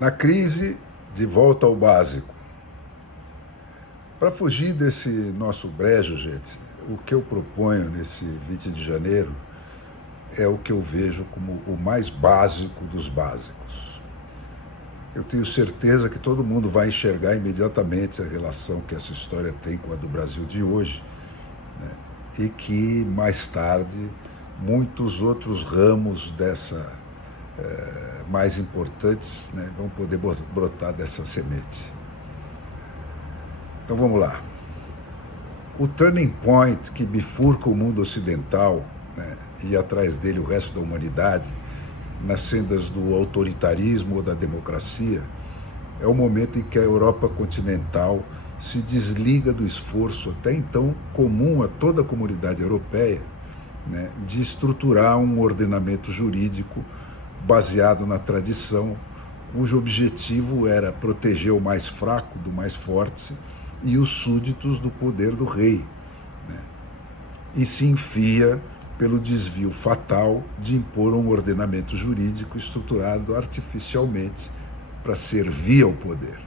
Na crise, de volta ao básico. Para fugir desse nosso brejo, gente, o que eu proponho nesse 20 de janeiro é o que eu vejo como o mais básico dos básicos. Eu tenho certeza que todo mundo vai enxergar imediatamente a relação que essa história tem com a do Brasil de hoje, né? E que, mais tarde, muitos outros ramos dessa mais importantes, né, vão poder brotar dessa semente. Então vamos lá. O turning point que bifurca o mundo ocidental, né, e atrás dele o resto da humanidade, nas sendas do autoritarismo ou da democracia, é o momento em que a Europa continental se desliga do esforço até então comum a toda a comunidade europeia, né, de estruturar um ordenamento jurídico baseado na tradição, cujo objetivo era proteger o mais fraco do mais forte e os súditos do poder do rei, né? E se enfia pelo desvio fatal de impor um ordenamento jurídico estruturado artificialmente para servir ao poder.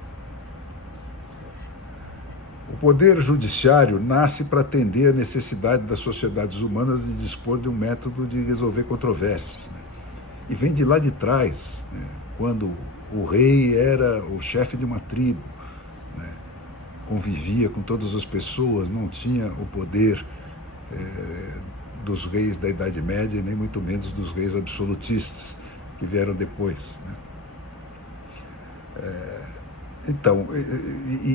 O poder judiciário nasce para atender a necessidade das sociedades humanas de dispor de um método de resolver controvérsias, né? E vem de lá de trás, né, quando o rei era o chefe de uma tribo, né, convivia com todas as pessoas, não tinha o poder dos reis da Idade Média, nem muito menos dos reis absolutistas que vieram depois, né? Então,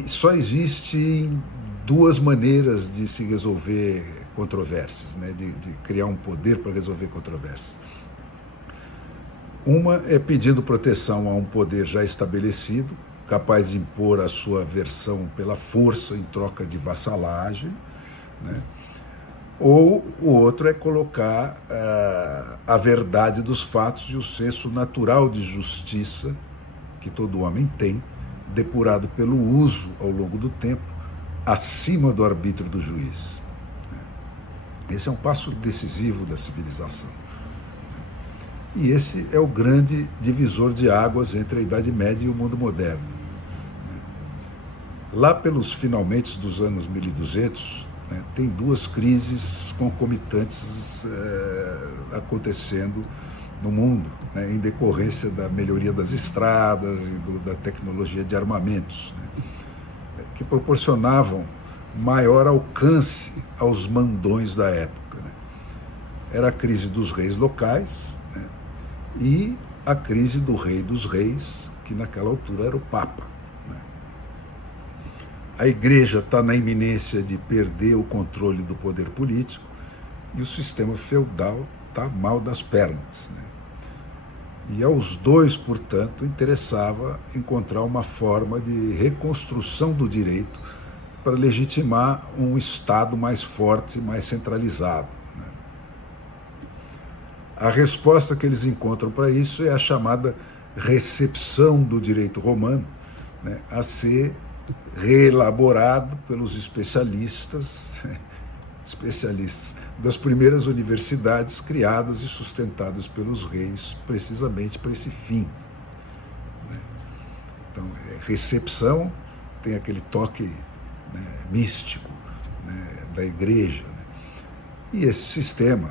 só existem duas maneiras de se resolver controvérsias, né, de criar um poder para resolver controvérsias. Uma é pedindo proteção a um poder já estabelecido, capaz de impor a sua versão pela força em troca de vassalagem, né? Ou o outro é colocar a verdade dos fatos e o senso natural de justiça que todo homem tem, depurado pelo uso ao longo do tempo, acima do arbítrio do juiz. Esse é um passo decisivo da civilização. E esse é o grande divisor de águas entre a Idade Média e o mundo moderno. Lá pelos finalmente dos anos 1200, né, tem duas crises concomitantes acontecendo no mundo, né, em decorrência da melhoria das estradas e da tecnologia de armamentos, né, que proporcionavam maior alcance aos mandões da época, né. Era a crise dos reis locais, né, e a crise do rei dos reis, que naquela altura era o Papa, né. A igreja está na iminência de perder o controle do poder político e o sistema feudal está mal das pernas, né. E aos dois, portanto, interessava encontrar uma forma de reconstrução do direito para legitimar um Estado mais forte, mais centralizado. A resposta que eles encontram para isso é a chamada recepção do direito romano, né, a ser reelaborado pelos especialistas das primeiras universidades criadas e sustentadas pelos reis, precisamente para esse fim, né? Então, recepção tem aquele toque, né, místico, né, da igreja, né? E esse sistema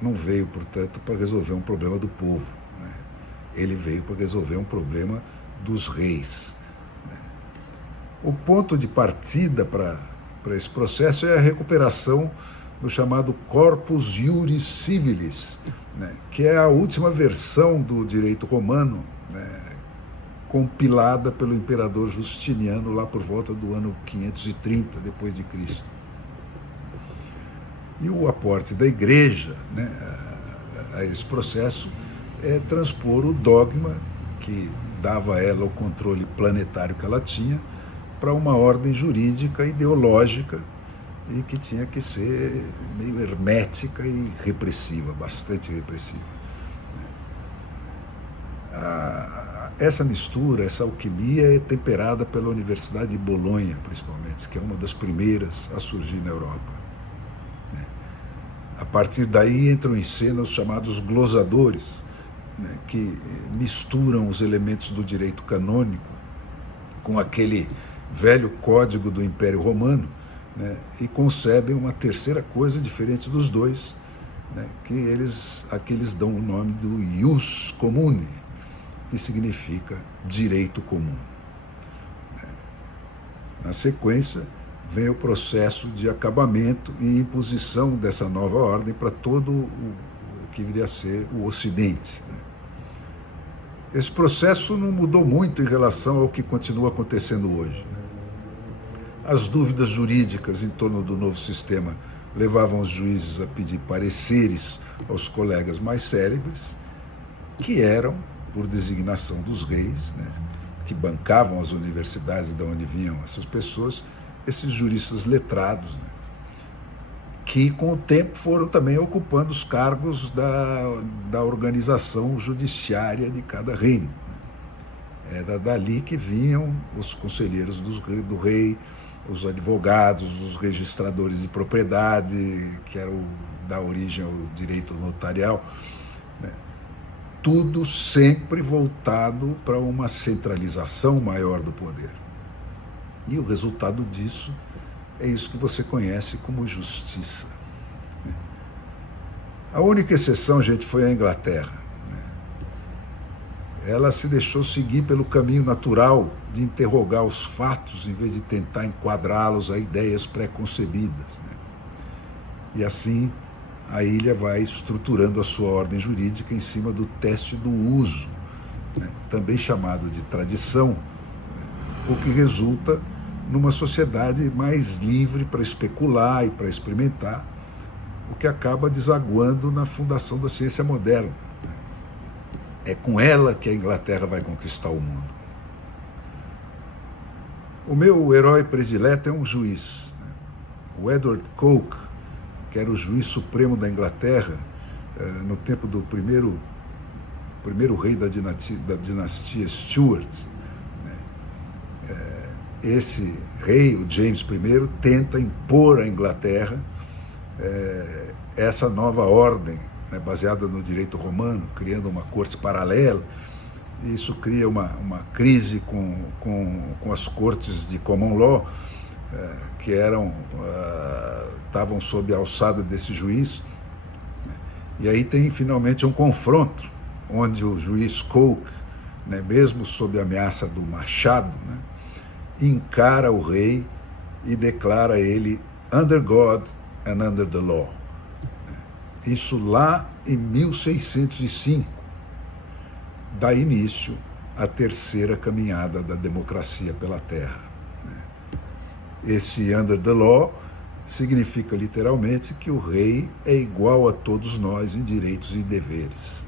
não veio, portanto, para resolver um problema do povo, né? Ele veio para resolver um problema dos reis, né? O ponto de partida para esse processo é a recuperação do chamado Corpus Iuris Civilis, né? Que é a última versão do direito romano, né, compilada pelo imperador Justiniano lá por volta do ano 530 depois de Cristo. E o aporte da igreja, né, a esse processo é transpor o dogma que dava a ela o controle planetário que ela tinha para uma ordem jurídica ideológica e que tinha que ser meio hermética e repressiva, bastante repressiva. Essa mistura, essa alquimia é temperada pela Universidade de Bolonha, principalmente, que é uma das primeiras a surgir na Europa. A partir daí entram em cena os chamados glosadores, né, que misturam os elementos do direito canônico com aquele velho código do Império Romano, né, e concebem uma terceira coisa diferente dos dois, né, que eles dão o nome do ius comune, que significa direito comum. Na sequência, vem o processo de acabamento e imposição dessa nova ordem para todo o que viria a ser o Ocidente. Esse processo não mudou muito em relação ao que continua acontecendo hoje. As dúvidas jurídicas em torno do novo sistema levavam os juízes a pedir pareceres aos colegas mais célebres, que eram, por designação dos reis, né, que bancavam as universidades de onde vinham essas pessoas, esses juristas letrados, né, que com o tempo foram também ocupando os cargos da organização judiciária de cada reino. Era dali que vinham os conselheiros do rei, os advogados, os registradores de propriedade, que eram da origem ao direito notarial, né? Tudo sempre voltado para uma centralização maior do poder. E o resultado disso é isso que você conhece como justiça. A única exceção, gente, foi a Inglaterra. Ela se deixou seguir pelo caminho natural de interrogar os fatos em vez de tentar enquadrá-los a ideias pré-concebidas. E assim a ilha vai estruturando a sua ordem jurídica em cima do teste do uso, também chamado de tradição, o que resulta numa sociedade mais livre para especular e para experimentar, o que acaba desaguando na fundação da ciência moderna. É com ela que a Inglaterra vai conquistar o mundo. O meu herói predileto é um juiz. O Edward Coke, que era o juiz supremo da Inglaterra no tempo do primeiro rei da dinastia Stuart. Esse rei, o James I, tenta impor à Inglaterra essa nova ordem, baseada no direito romano, criando uma corte paralela. Isso cria uma crise com as cortes de common law, que estavam sob a alçada desse juiz. E aí tem finalmente um confronto, onde o juiz Coke, mesmo sob a ameaça do machado, encara o rei e declara ele under God and under the law. Isso lá em 1605, dá início à terceira caminhada da democracia pela Terra. Esse under the law significa literalmente que o rei é igual a todos nós em direitos e deveres.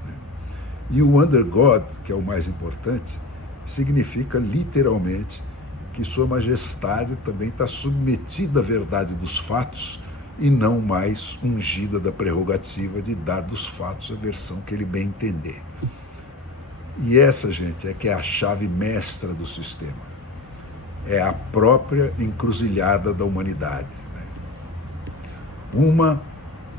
E o under God, que é o mais importante, significa literalmente que Sua Majestade também está submetida à verdade dos fatos e não mais ungida da prerrogativa de dar dos fatos a versão que ele bem entender. E essa, gente, é que é a chave mestra do sistema. É a própria encruzilhada da humanidade. Uma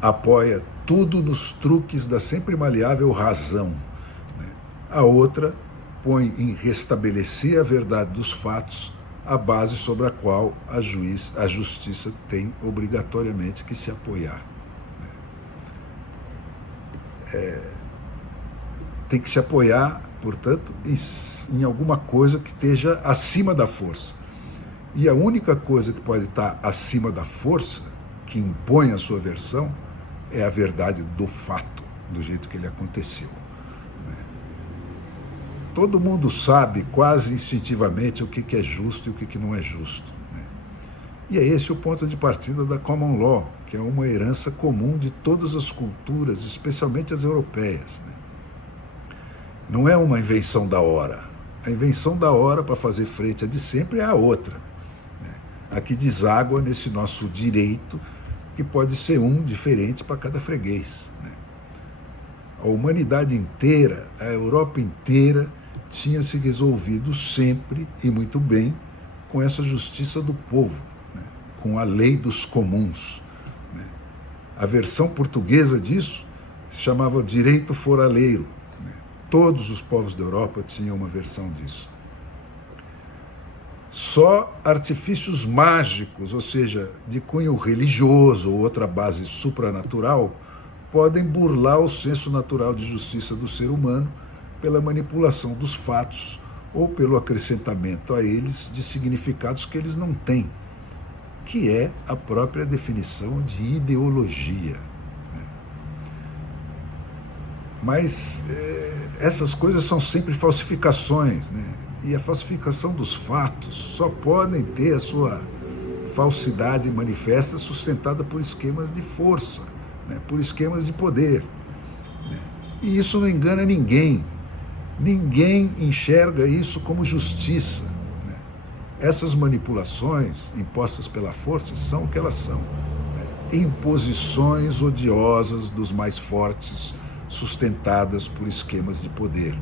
apoia tudo nos truques da sempre maleável razão. A outra põe em restabelecer a verdade dos fatos a base sobre a qual a justiça tem obrigatoriamente que se apoiar. Tem que se apoiar, portanto, em alguma coisa que esteja acima da força. E a única coisa que pode estar acima da força, que impõe a sua versão, é a verdade do fato, do jeito que ele aconteceu. Todo mundo sabe, quase instintivamente, o que é justo e o que não é justo. E é esse o ponto de partida da Common Law, que é uma herança comum de todas as culturas, especialmente as europeias. Não é uma invenção da hora. A invenção da hora para fazer frente a de sempre é a outra. A que deságua nesse nosso direito, que pode ser diferente para cada freguês. A humanidade inteira, a Europa inteira, tinha se resolvido sempre e muito bem com essa justiça do povo, com a lei dos comuns. A versão portuguesa disso se chamava direito foraleiro. Todos os povos da Europa tinham uma versão disso. Só artifícios mágicos, ou seja, de cunho religioso ou outra base supranatural, podem burlar o senso natural de justiça do ser humano pela manipulação dos fatos ou pelo acrescentamento a eles de significados que eles não têm, que é a própria definição de ideologia. Mas essas coisas são sempre falsificações, né? E a falsificação dos fatos só podem ter a sua falsidade manifesta sustentada por esquemas de força, né? Por esquemas de poder. Né? E isso não engana ninguém. Ninguém enxerga isso como justiça. Né? Essas manipulações impostas pela força são o que elas são. Né? Imposições odiosas dos mais fortes, sustentadas por esquemas de poder.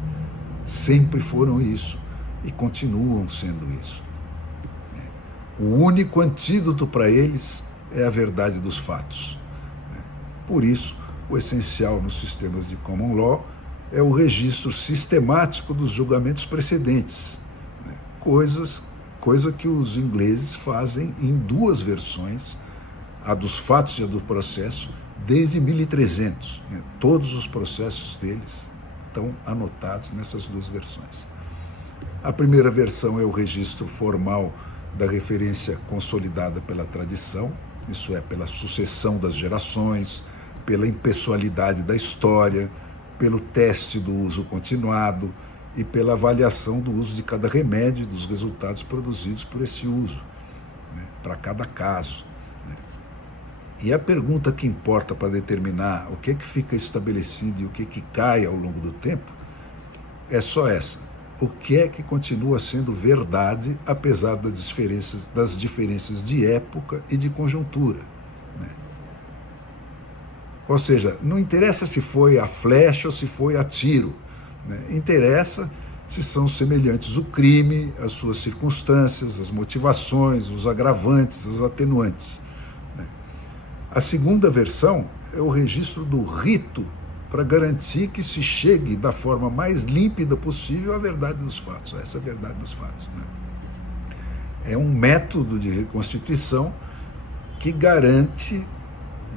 Sempre foram isso e continuam sendo isso. O único antídoto para eles é a verdade dos fatos. Por isso, o essencial nos sistemas de common law é o registro sistemático dos julgamentos precedentes, coisa que os ingleses fazem em duas versões, a dos fatos e a do processo, desde 1300. Todos os processos deles estão anotados nessas duas versões. A primeira versão é o registro formal da referência consolidada pela tradição, isso é, pela sucessão das gerações, pela impessoalidade da história, pelo teste do uso continuado e pela avaliação do uso de cada remédio e dos resultados produzidos por esse uso, né, para cada caso. Né. E a pergunta que importa para determinar o que fica estabelecido e o que cai ao longo do tempo é só essa. O que é que continua sendo verdade, apesar das diferenças de época e de conjuntura? Né? Ou seja, não interessa se foi a flecha ou se foi a tiro. Né? Interessa se são semelhantes o crime, as suas circunstâncias, as motivações, os agravantes, as atenuantes. Né? A segunda versão é o registro do rito para garantir que se chegue da forma mais límpida possível à verdade dos fatos, essa é a verdade dos fatos. Né? É um método de reconstituição que garante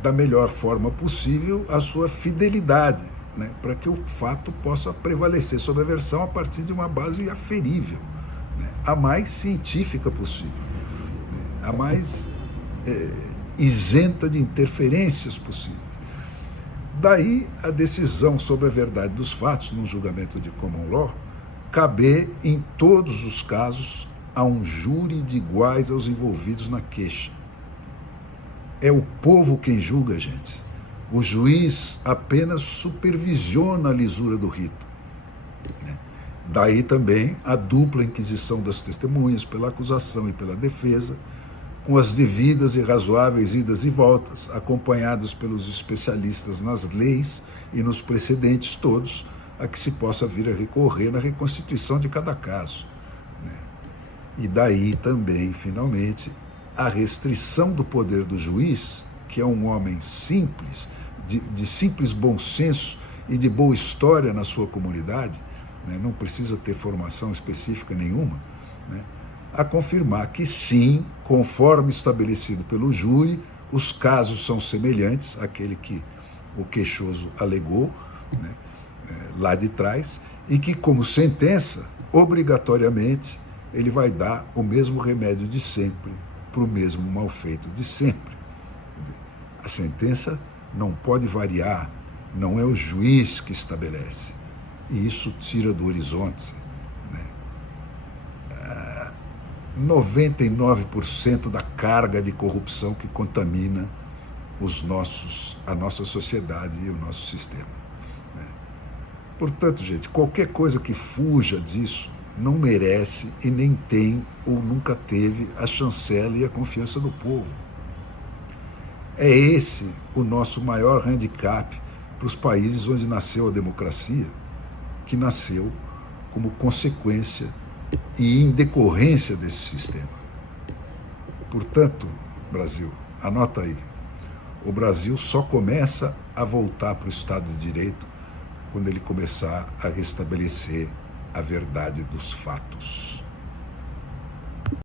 da melhor forma possível a sua fidelidade, né? Para que o fato possa prevalecer sobre a versão a partir de uma base aferível, né? A mais científica possível, né? A mais isenta de interferências possível. Daí a decisão sobre a verdade dos fatos num julgamento de common law caber em todos os casos a um júri de iguais aos envolvidos na queixa. É o povo quem julga, gente. O juiz apenas supervisiona a lisura do rito. Daí também a dupla inquisição das testemunhas pela acusação e pela defesa, com as devidas e razoáveis idas e voltas, acompanhados pelos especialistas nas leis e nos precedentes todos, a que se possa vir a recorrer na reconstituição de cada caso. E daí também, finalmente, a restrição do poder do juiz, que é um homem simples, de simples bom senso e de boa história na sua comunidade, não precisa ter formação específica nenhuma, a confirmar que sim, conforme estabelecido pelo júri, os casos são semelhantes àquele que o queixoso alegou, lá de trás, e que, como sentença, obrigatoriamente, ele vai dar o mesmo remédio de sempre para o mesmo malfeito de sempre. A sentença não pode variar, não é o juiz que estabelece, e isso tira do horizonte 99% da carga de corrupção que contamina a nossa sociedade e o nosso sistema. Portanto, gente, qualquer coisa que fuja disso não merece e nem tem ou nunca teve a chancela e a confiança do povo. É esse o nosso maior handicap para os países onde nasceu a democracia, que nasceu como consequência e em decorrência desse sistema. Portanto, Brasil, anota aí, o Brasil só começa a voltar para o Estado de Direito quando ele começar a restabelecer a verdade dos fatos.